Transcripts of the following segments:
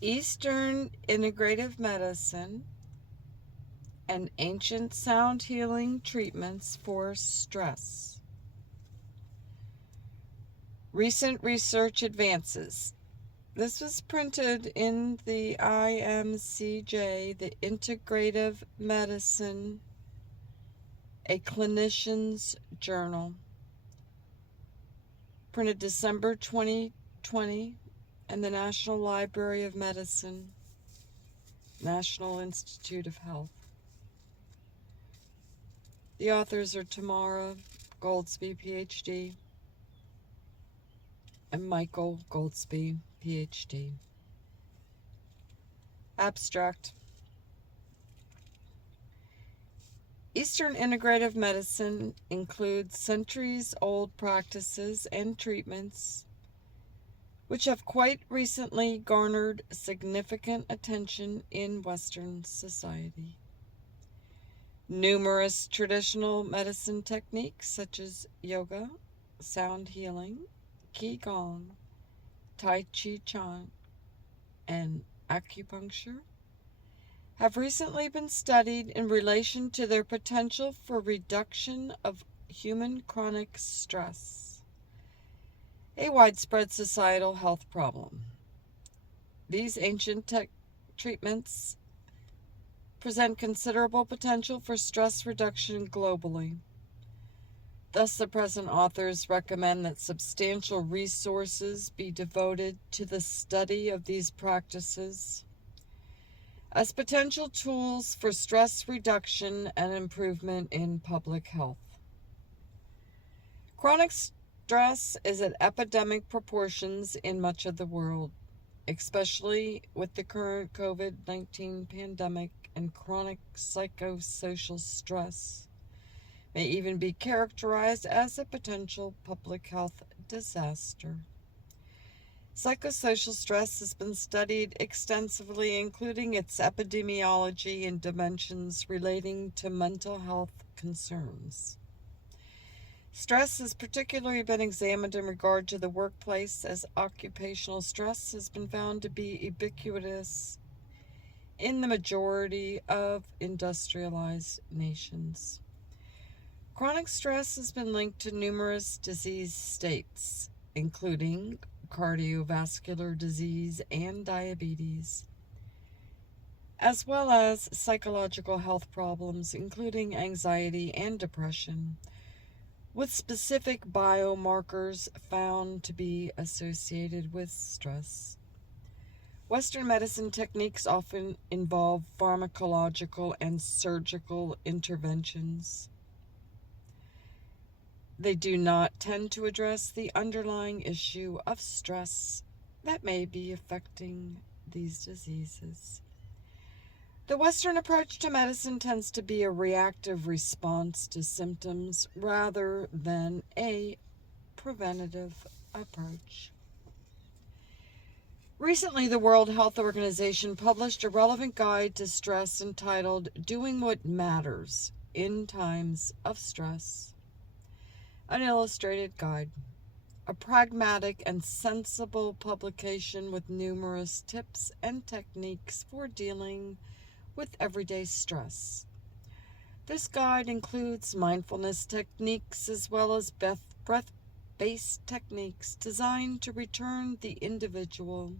Eastern Integrative Medicine and Ancient Sound Healing Treatments for Stress. Recent research advances. This was printed in the IMCJ, the Integrative Medicine, a clinician's journal. Printed December 2020 in the National Library of Medicine, National Institute of Health. The authors are Tamara Goldsby, PhD, and Michael Goldsby, PhD. Abstract. Eastern Integrative Medicine includes centuries-old practices and treatments which have quite recently garnered significant attention in Western society. Numerous traditional medicine techniques such as yoga, sound healing, qigong, tai chi chuan, and acupuncture have recently been studied in relation to their potential for reduction of human chronic stress, a widespread societal health problem. These ancient treatments present considerable potential for stress reduction globally. Thus, the present authors recommend that substantial resources be devoted to the study of these practices as potential tools for stress reduction and improvement in public health. Chronic stress is at epidemic proportions in much of the world, especially with the current COVID-19 pandemic, and chronic psychosocial stress may even be characterized as a potential public health disaster. Psychosocial stress has been studied extensively, including its epidemiology and dimensions relating to mental health concerns. Stress has particularly been examined in regard to the workplace, as occupational stress has been found to be ubiquitous in the majority of industrialized nations. Chronic stress has been linked to numerous disease states, including cardiovascular disease and diabetes, as well as psychological health problems, including anxiety and depression, with specific biomarkers found to be associated with stress. Western medicine techniques often involve pharmacological and surgical interventions. They do not tend to address the underlying issue of stress that may be affecting these diseases. The Western approach to medicine tends to be a reactive response to symptoms rather than a preventative approach. Recently, the World Health Organization published a relevant guide to stress entitled "Doing What Matters in Times of Stress," an illustrated guide, a pragmatic and sensible publication with numerous tips and techniques for dealing with everyday stress. This guide includes mindfulness techniques as well as breath-based techniques designed to return the individual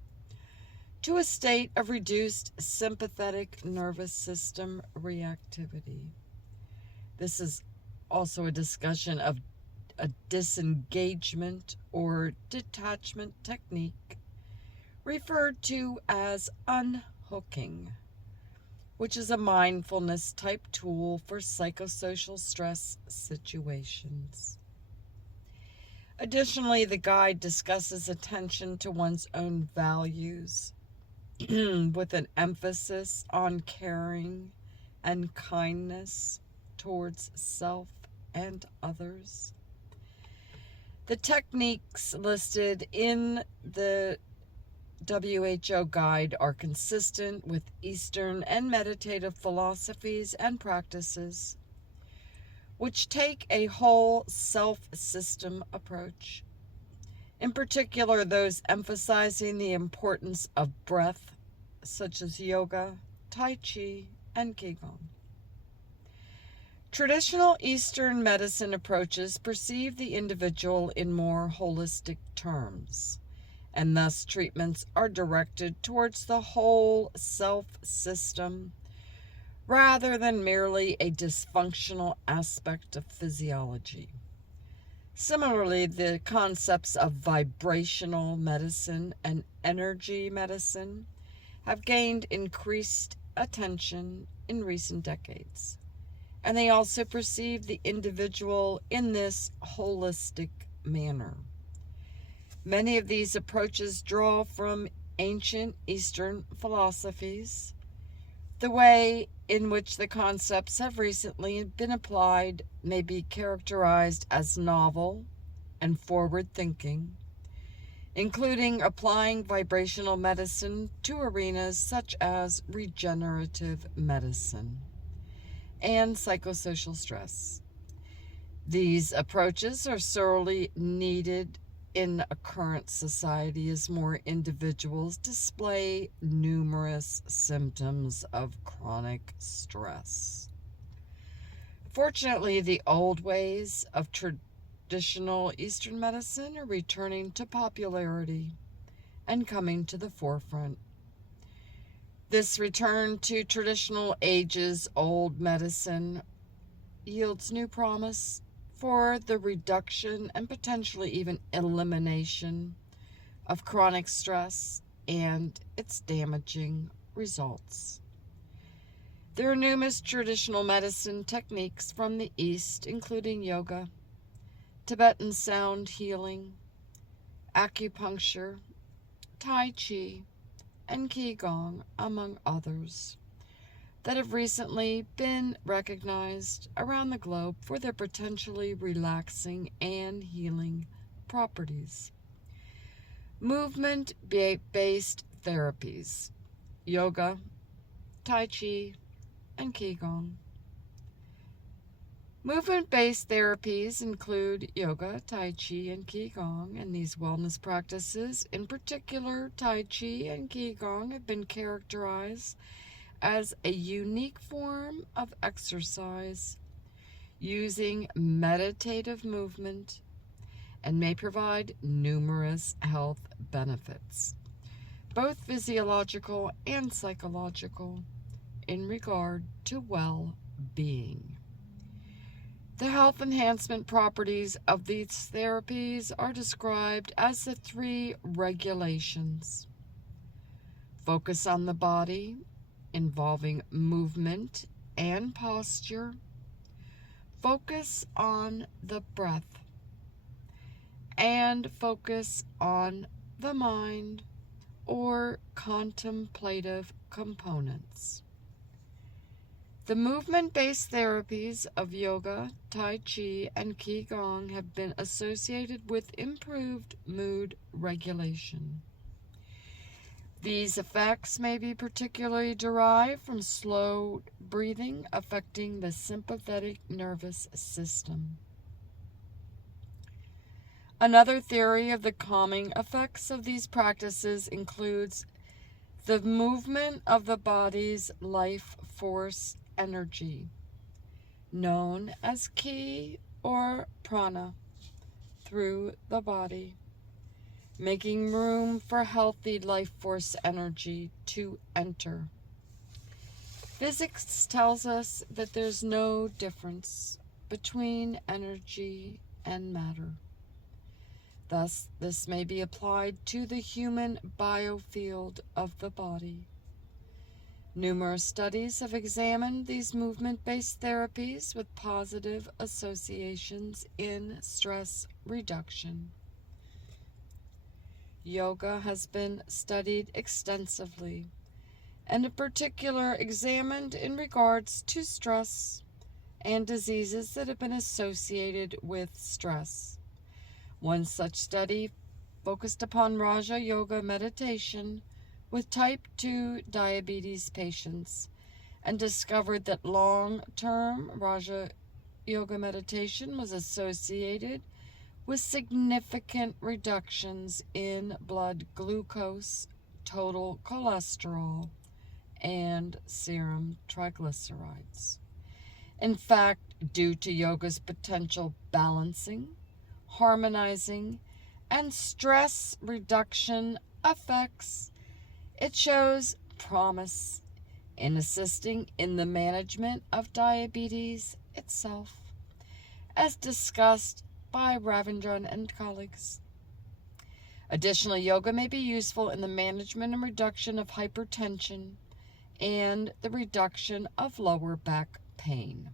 to a state of reduced sympathetic nervous system reactivity. This is also a discussion of a disengagement or detachment technique referred to as unhooking, which is a mindfulness type tool for psychosocial stress situations. Additionally, the guide discusses attention to one's own values with an emphasis on caring and kindness towards self and others. The techniques listed in the WHO guide are consistent with Eastern and meditative philosophies and practices, which take a whole self-system approach. In particular, those emphasizing the importance of breath such as yoga, tai chi, and qigong. Traditional Eastern medicine approaches perceive the individual in more holistic terms, and thus treatments are directed towards the whole self-system rather than merely a dysfunctional aspect of physiology. Similarly, the concepts of vibrational medicine and energy medicine have gained increased attention in recent decades, and they also perceive the individual in this holistic manner. Many of these approaches draw from ancient Eastern philosophies. The way in which the concepts have recently been applied may be characterized as novel and forward-thinking, including applying vibrational medicine to arenas such as regenerative medicine and psychosocial stress. These approaches are sorely needed in a current society as more individuals display numerous symptoms of chronic stress. Fortunately, the old ways of traditional Eastern medicine are returning to popularity and coming to the forefront. This return to traditional ages-old medicine yields new promise for the reduction and potentially even elimination of chronic stress and its damaging results. There are numerous traditional medicine techniques from the East, including yoga, Tibetan sound healing, acupuncture, tai chi, and qigong, among others, that have recently been recognized around the globe for their potentially relaxing and healing properties. Movement-based therapies, yoga, tai chi, and qigong. Movement-based therapies include yoga, tai chi, and qigong, and these wellness practices, in particular tai chi and qigong, have been characterized as a unique form of exercise using meditative movement and may provide numerous health benefits, both physiological and psychological, in regard to well-being. The health enhancement properties of these therapies are described as the 3 regulations. Focus on the body, involving movement and posture. Focus on the breath. And focus on the mind or contemplative components. The movement-based therapies of yoga, tai chi, and qigong have been associated with improved mood regulation. These effects may be particularly derived from slow breathing affecting the sympathetic nervous system. Another theory of the calming effects of these practices includes the movement of the body's life force energy, known as ki or prana, through the body, making room for healthy life force energy to enter. Physics tells us that there's no difference between energy and matter. Thus, this may be applied to the human biofield of the body. Numerous studies have examined these movement-based therapies with positive associations in stress reduction. Yoga has been studied extensively, and in particular examined in regards to stress and diseases that have been associated with stress. One such study focused upon Raja Yoga meditation with type 2 diabetes patients and discovered that long-term Raja Yoga meditation was associated with significant reductions in blood glucose total cholesterol and serum triglycerides. In fact, due to yoga's potential balancing, harmonizing, and stress reduction effects, it shows promise in assisting in the management of diabetes itself, as discussed by Ravindran and colleagues. Additionally, yoga may be useful in the management and reduction of hypertension and the reduction of lower back pain.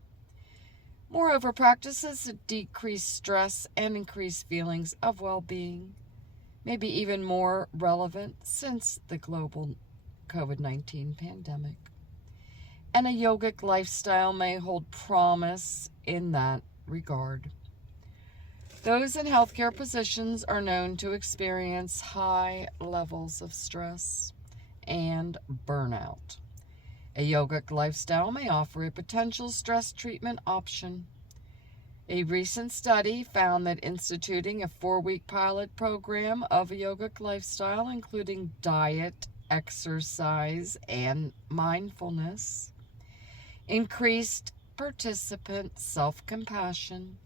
Moreover, practices that decrease stress and increase feelings of well-being may be even more relevant since the global COVID-19 pandemic. And a yogic lifestyle may hold promise in that regard. Those in healthcare positions are known to experience high levels of stress and burnout. A yogic lifestyle may offer a potential stress treatment option. A recent study found that instituting a 4-week pilot program of a yogic lifestyle, including diet, exercise, and mindfulness, increased participant self-compassion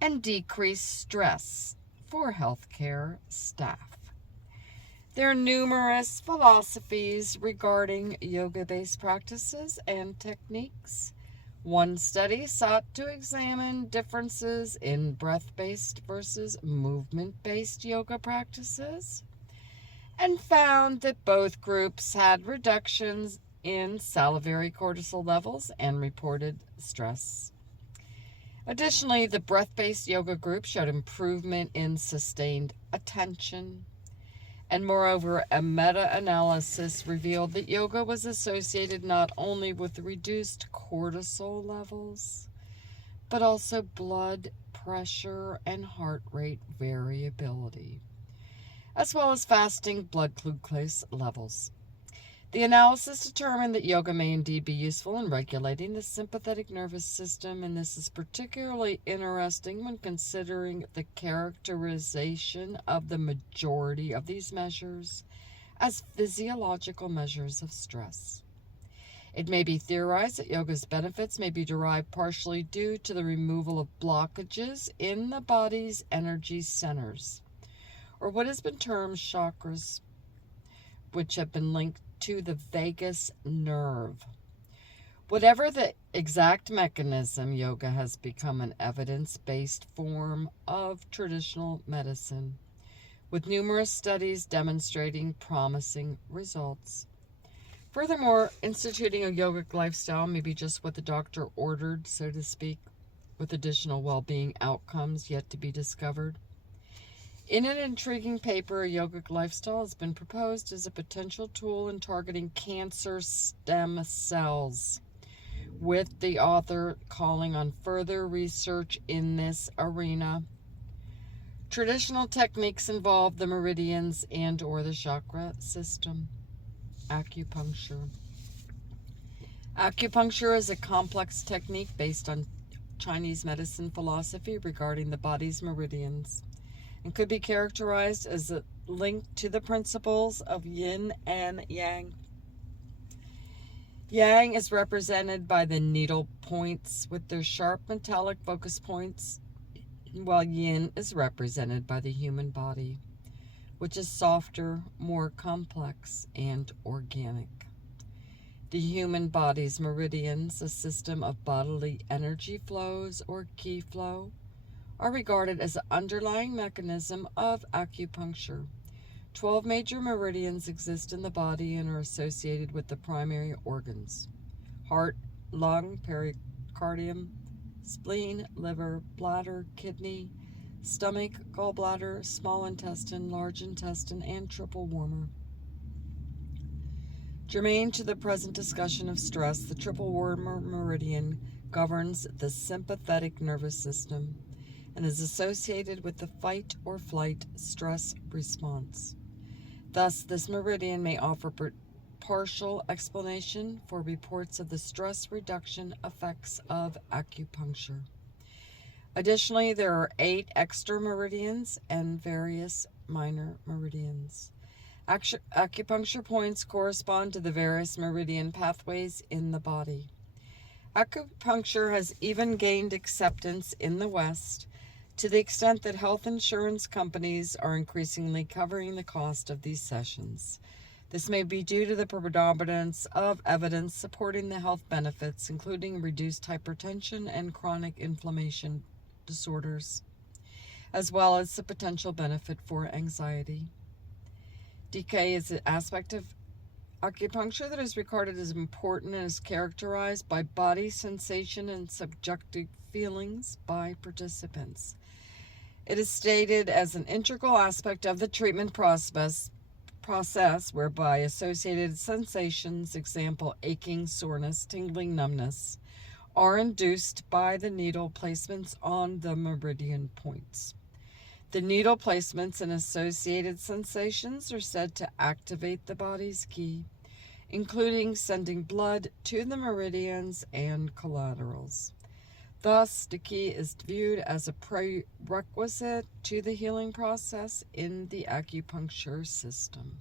and decreased stress for healthcare staff. There are numerous philosophies regarding yoga-based practices and techniques. One study sought to examine differences in breath-based versus movement-based yoga practices and found that both groups had reductions in salivary cortisol levels and reported stress. Additionally, the breath-based yoga group showed improvement in sustained attention. And moreover, a meta-analysis revealed that yoga was associated not only with reduced cortisol levels, but also blood pressure and heart rate variability, as well as fasting blood glucose levels. The analysis determined that yoga may indeed be useful in regulating the sympathetic nervous system, and this is particularly interesting when considering the characterization of the majority of these measures as physiological measures of stress. It may be theorized that yoga's benefits may be derived partially due to the removal of blockages in the body's energy centers, or what has been termed chakras, which have been linked to the vagus nerve. Whatever the exact mechanism, yoga has become an evidence-based form of traditional medicine, with numerous studies demonstrating promising results. Furthermore, instituting a yogic lifestyle may be just what the doctor ordered, so to speak, with additional well-being outcomes yet to be discovered. In an intriguing paper, a yogic lifestyle has been proposed as a potential tool in targeting cancer stem cells, with the author calling on further research in this arena. Traditional techniques involve the meridians and or the chakra system. Acupuncture. Acupuncture is a complex technique based on Chinese medicine philosophy regarding the body's meridians, and could be characterized as a link to the principles of yin and yang. Yang is represented by the needle points with their sharp metallic focus points, while yin is represented by the human body, which is softer, more complex, and organic. The human body's meridians, a system of bodily energy flows or qi flow, are regarded as the underlying mechanism of acupuncture. 12 major meridians exist in the body and are associated with the primary organs: heart, lung, pericardium, spleen, liver, bladder, kidney, stomach, gallbladder, small intestine, large intestine, and triple warmer. Germane to the present discussion of stress, the triple warmer meridian governs the sympathetic nervous system and is associated with the fight or flight stress response. Thus, this meridian may offer partial explanation for reports of the stress reduction effects of acupuncture. Additionally, there are 8 extra meridians and various minor meridians. Acupuncture points correspond to the various meridian pathways in the body. Acupuncture has even gained acceptance in the West to the extent that health insurance companies are increasingly covering the cost of these sessions. This may be due to the predominance of evidence supporting the health benefits, including reduced hypertension and chronic inflammation disorders, as well as the potential benefit for anxiety. Decay is an aspect of acupuncture that is regarded as important and is characterized by body sensation and subjective feelings by participants. It is stated as an integral aspect of the treatment process whereby associated sensations, example, aching, soreness, tingling, numbness, are induced by the needle placements on the meridian points. The needle placements and associated sensations are said to activate the body's ki, including sending blood to the meridians and collaterals. Thus, the ki is viewed as a prerequisite to the healing process in the acupuncture system.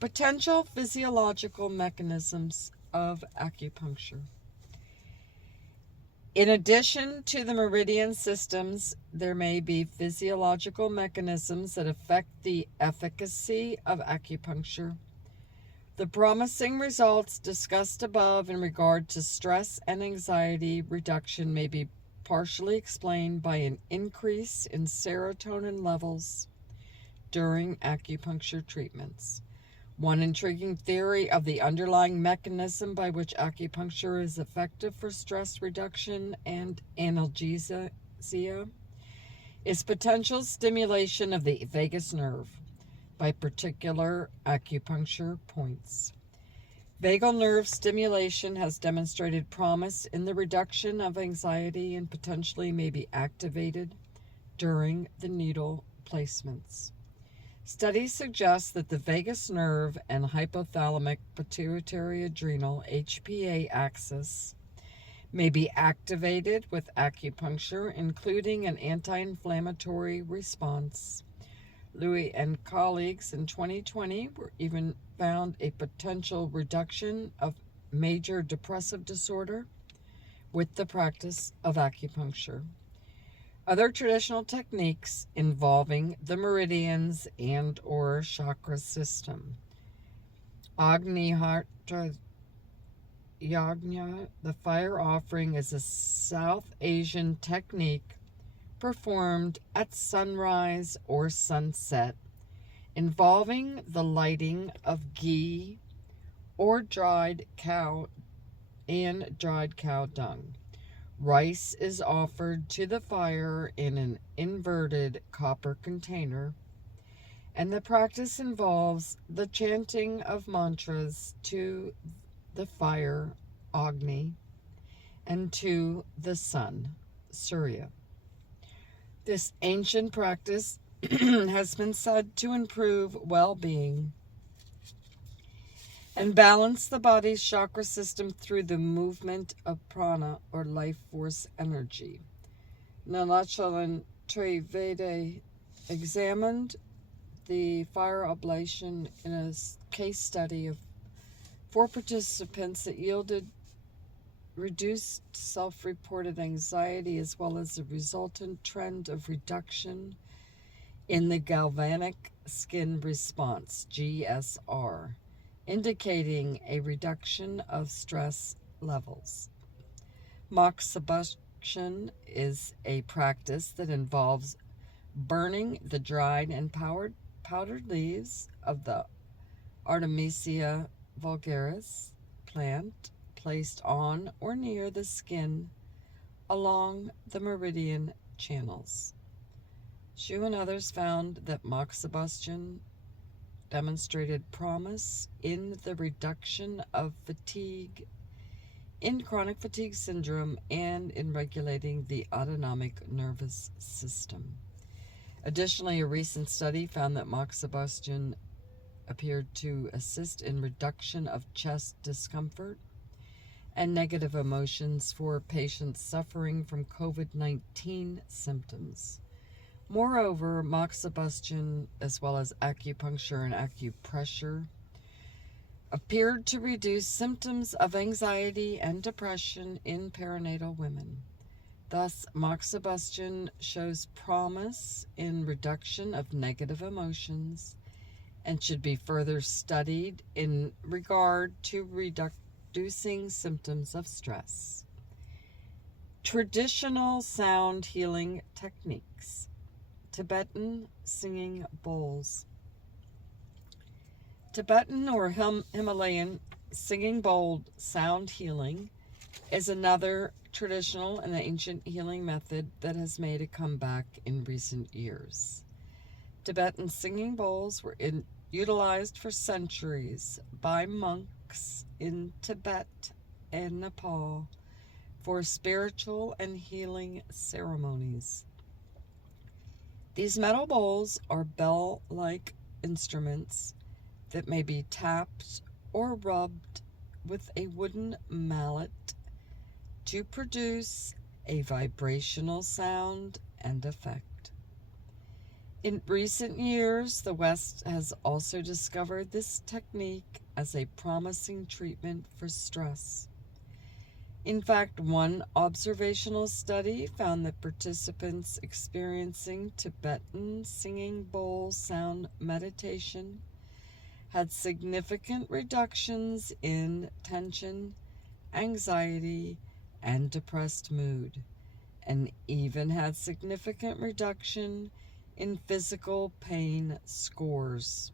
Potential physiological mechanisms of acupuncture. In addition to the meridian systems, there may be physiological mechanisms that affect the efficacy of acupuncture. The promising results discussed above in regard to stress and anxiety reduction may be partially explained by an increase in serotonin levels during acupuncture treatments. One intriguing theory of the underlying mechanism by which acupuncture is effective for stress reduction and analgesia is potential stimulation of the vagus nerve by particular acupuncture points. Vagal nerve stimulation has demonstrated promise in the reduction of anxiety and potentially may be activated during the needle placements. Studies suggest that the vagus nerve and hypothalamic pituitary adrenal HPA axis may be activated with acupuncture, including an anti-inflammatory response. Louis and colleagues in 2020 were even found a potential reduction of major depressive disorder with the practice of acupuncture. Other traditional techniques involving the meridians and or chakra system. Agnihotra Yajna, the fire offering, is a South Asian technique performed at sunrise or sunset, involving the lighting of ghee or dried cow dung. Rice is offered to the fire in an inverted copper container, and the practice involves the chanting of mantras to the fire, Agni, and to the sun, Surya. This ancient practice has been said to improve well-being and balance the body's chakra system through the movement of prana, or life force energy. Nalachalan Trivedi examined the fire ablation in a case study of 4 participants that yielded reduced self-reported anxiety as well as a resultant trend of reduction in the galvanic skin response, GSR, indicating a reduction of stress levels. Moxibustion is a practice that involves burning the dried and powdered leaves of the Artemisia vulgaris plant placed on or near the skin along the meridian channels. Xu and others found that moxibustion demonstrated promise in the reduction of fatigue in chronic fatigue syndrome and in regulating the autonomic nervous system. Additionally, a recent study found that moxibustion appeared to assist in reduction of chest discomfort and negative emotions for patients suffering from COVID-19 symptoms. Moreover, moxibustion, as well as acupuncture and acupressure, appeared to reduce symptoms of anxiety and depression in perinatal women. Thus, moxibustion shows promise in reduction of negative emotions and should be further studied in regard to reducing symptoms of stress. Traditional sound healing techniques. Tibetan singing bowls. Tibetan or Himalayan singing bowl sound healing is another traditional and ancient healing method that has made a comeback in recent years. Tibetan singing bowls were utilized for centuries by monks in Tibet and Nepal for spiritual and healing ceremonies. These metal bowls are bell-like instruments that may be tapped or rubbed with a wooden mallet to produce a vibrational sound and effect. In recent years, the West has also discovered this technique as a promising treatment for stress. In fact, one observational study found that participants experiencing Tibetan singing bowl sound meditation had significant reductions in tension, anxiety, and depressed mood, and even had significant reduction in physical pain scores.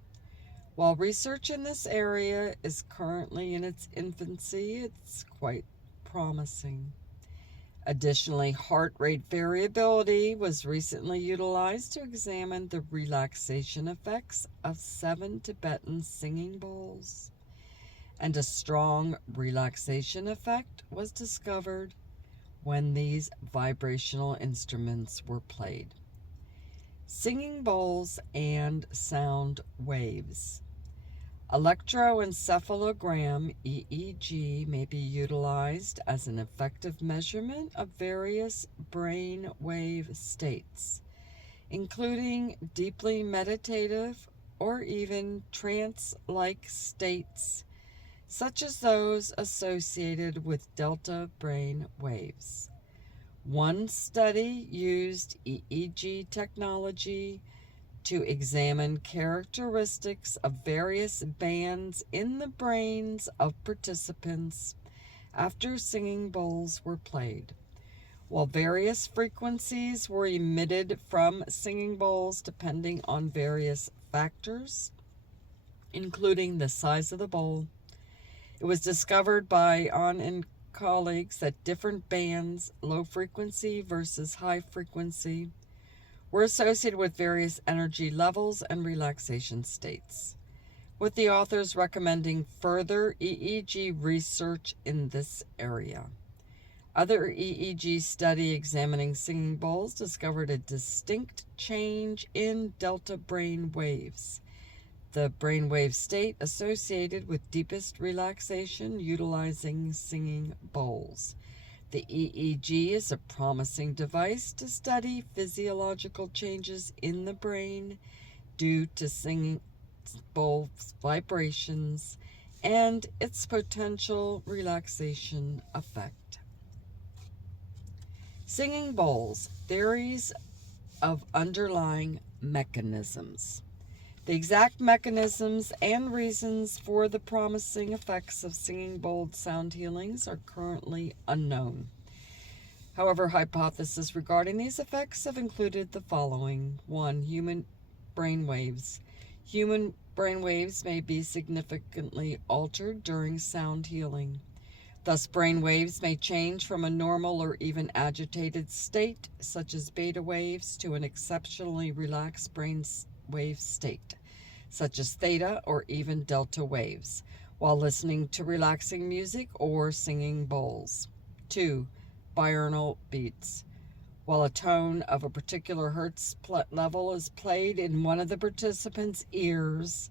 While research in this area is currently in its infancy, it's quite promising. Additionally, heart rate variability was recently utilized to examine the relaxation effects of 7 Tibetan singing bowls, and a strong relaxation effect was discovered when these vibrational instruments were played. Singing bowls and sound waves. Electroencephalogram, EEG, may be utilized as an effective measurement of various brain wave states, including deeply meditative or even trance-like states, such as those associated with delta brain waves. One study used EEG technology to examine characteristics of various bands in the brains of participants after singing bowls were played. While various frequencies were emitted from singing bowls depending on various factors, including the size of the bowl, it was discovered by Ahn and colleagues that different bands, low frequency versus high frequency, were associated with various energy levels and relaxation states, with the authors recommending further EEG research in this area. Other EEG study examining singing bowls discovered a distinct change in delta brain waves, the brainwave state associated with deepest relaxation utilizing singing bowls. The EEG is a promising device to study physiological changes in the brain due to singing bowl vibrations and its potential relaxation effect. Singing bowls, theories of underlying mechanisms. The exact mechanisms and reasons for the promising effects of singing bowl sound healings are currently unknown. However, hypotheses regarding these effects have included the following. 1. Human brain waves. Human brain waves may be significantly altered during sound healing. Thus, brain waves may change from a normal or even agitated state, such as beta waves, to an exceptionally relaxed brain wave state, such as theta or even delta waves, while listening to relaxing music or singing bowls. 2. Binaural beats. While a tone of a particular hertz level is played in one of the participants' ears,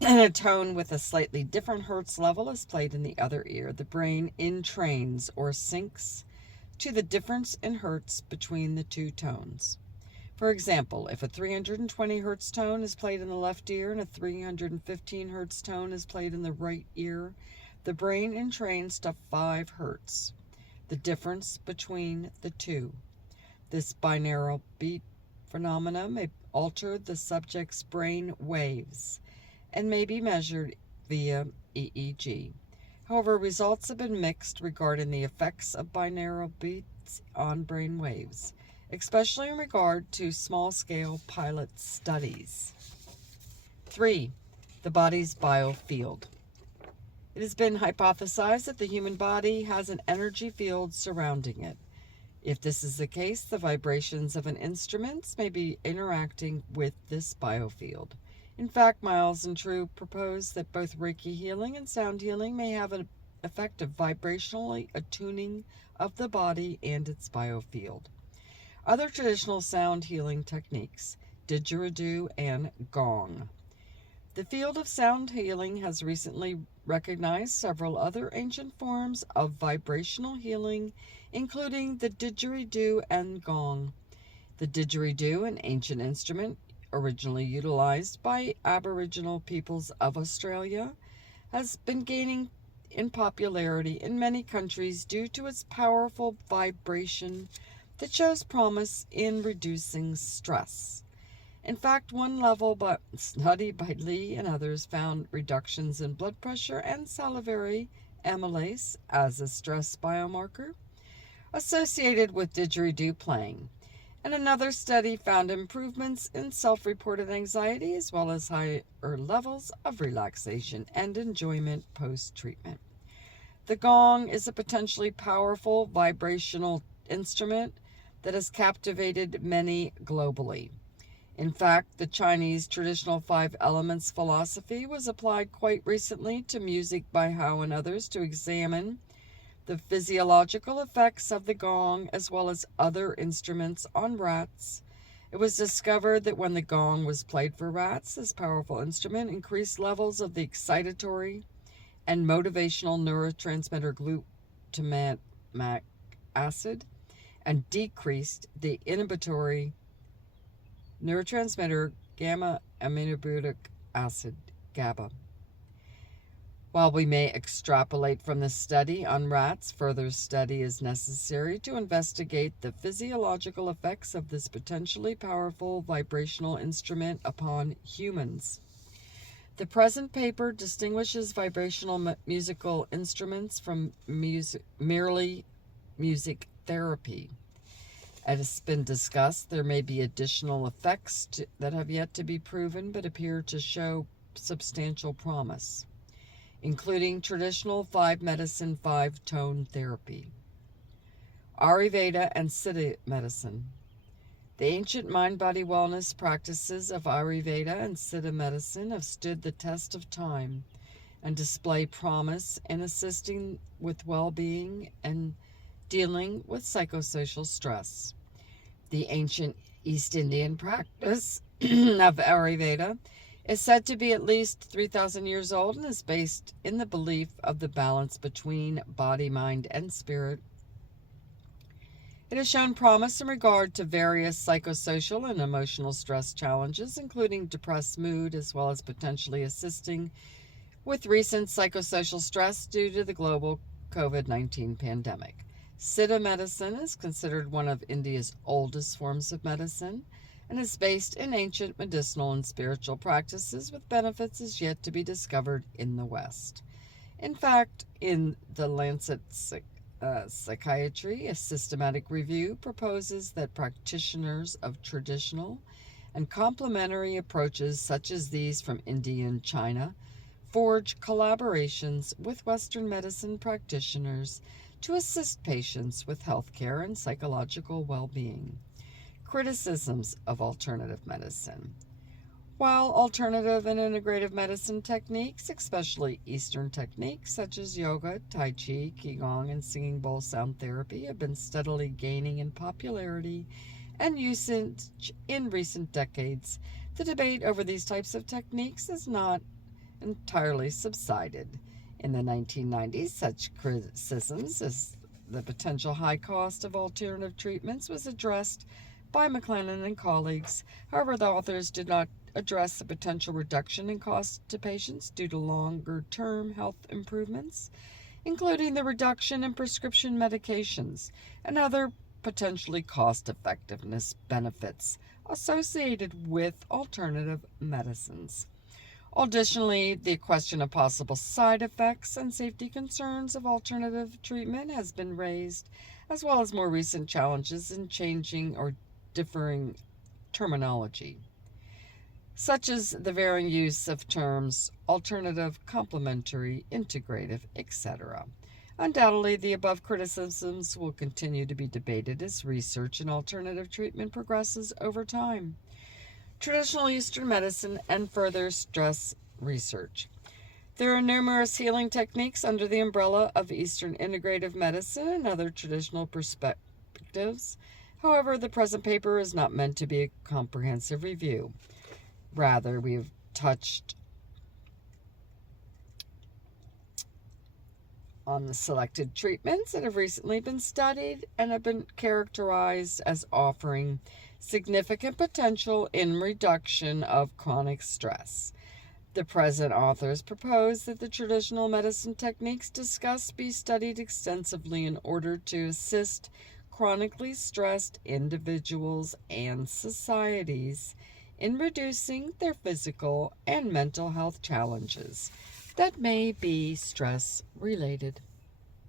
and a tone with a slightly different hertz level is played in the other ear, the brain entrains or syncs to the difference in hertz between the two tones. For example, if a 320 Hz tone is played in the left ear and a 315 Hz tone is played in the right ear, the brain entrains to 5 Hz, the difference between the two. This binaural beat phenomena may alter the subject's brain waves and may be measured via EEG. However, results have been mixed regarding the effects of binaural beats on brain waves, especially in regard to small-scale pilot studies. 3. The body's biofield. It has been hypothesized that the human body has an energy field surrounding it. If this is the case, the vibrations of an instrument may be interacting with this biofield. In fact, Miles and True propose that both Reiki healing and sound healing may have an effect of vibrationally attuning of the body and its biofield. Other traditional sound healing techniques, didgeridoo and gong. The field of sound healing has recently recognized several other ancient forms of vibrational healing, including the didgeridoo and gong. The didgeridoo, an ancient instrument originally utilized by Aboriginal peoples of Australia, has been gaining in popularity in many countries due to its powerful vibration that shows promise in reducing stress. In fact, one study by Lee and others found reductions in blood pressure and salivary amylase as a stress biomarker associated with didgeridoo playing. And another study found improvements in self-reported anxiety as well as higher levels of relaxation and enjoyment post-treatment. The gong is a potentially powerful vibrational instrument that has captivated many globally. In fact, the Chinese traditional 5 elements philosophy was applied quite recently to music by Howe and others to examine the physiological effects of the gong as well as other instruments on rats. It was discovered that when the gong was played for rats, this powerful instrument increased levels of the excitatory and motivational neurotransmitter glutamic acid and decreased the inhibitory neurotransmitter gamma-aminobutyric acid, GABA. While we may extrapolate from this study on rats, further study is necessary to investigate the physiological effects of this potentially powerful vibrational instrument upon humans. The present paper distinguishes vibrational musical instruments from merely music therapy. As has been discussed, there may be additional effects that have yet to be proven but appear to show substantial promise, including traditional 5-medicine 5-tone therapy, Ayurveda and Siddha medicine. The ancient mind-body wellness practices of Ayurveda and Siddha medicine have stood the test of time and display promise in assisting with well-being and dealing with psychosocial stress. The ancient East Indian practice of Ayurveda is said to be at least 3,000 years old and is based in the belief of the balance between body, mind, and spirit. It has shown promise in regard to various psychosocial and emotional stress challenges, including depressed mood, as well as potentially assisting with recent psychosocial stress due to the global COVID-19 pandemic. Siddha medicine is considered one of India's oldest forms of medicine and is based in ancient medicinal and spiritual practices with benefits as yet to be discovered in the West. In fact, in the Lancet Psychiatry, a systematic review proposes that practitioners of traditional and complementary approaches such as these from India and China forge collaborations with Western medicine practitioners to assist patients with healthcare and psychological well-being. Criticisms of alternative medicine. While alternative and integrative medicine techniques, especially Eastern techniques such as yoga, tai chi, qigong, and singing bowl sound therapy, have been steadily gaining in popularity and usage in recent decades, the debate over these types of techniques has not entirely subsided. In the 1990s, such criticisms as the potential high cost of alternative treatments was addressed by McLennan and colleagues. However, the authors did not address the potential reduction in cost to patients due to longer-term health improvements, including the reduction in prescription medications and other potentially cost-effectiveness benefits associated with alternative medicines. Additionally, the question of possible side effects and safety concerns of alternative treatment has been raised, as well as more recent challenges in changing or differing terminology, such as the varying use of terms alternative, complementary, integrative, etc. Undoubtedly, the above criticisms will continue to be debated as research in alternative treatment progresses over time. Traditional Eastern medicine and further stress research. There are numerous healing techniques under the umbrella of Eastern integrative medicine and other traditional perspectives. However, the present paper is not meant to be a comprehensive review. Rather, we have touched on the selected treatments that have recently been studied and have been characterized as offering significant potential in reduction of chronic stress. The present authors propose that the traditional medicine techniques discussed be studied extensively in order to assist chronically stressed individuals and societies in reducing their physical and mental health challenges that may be stress-related.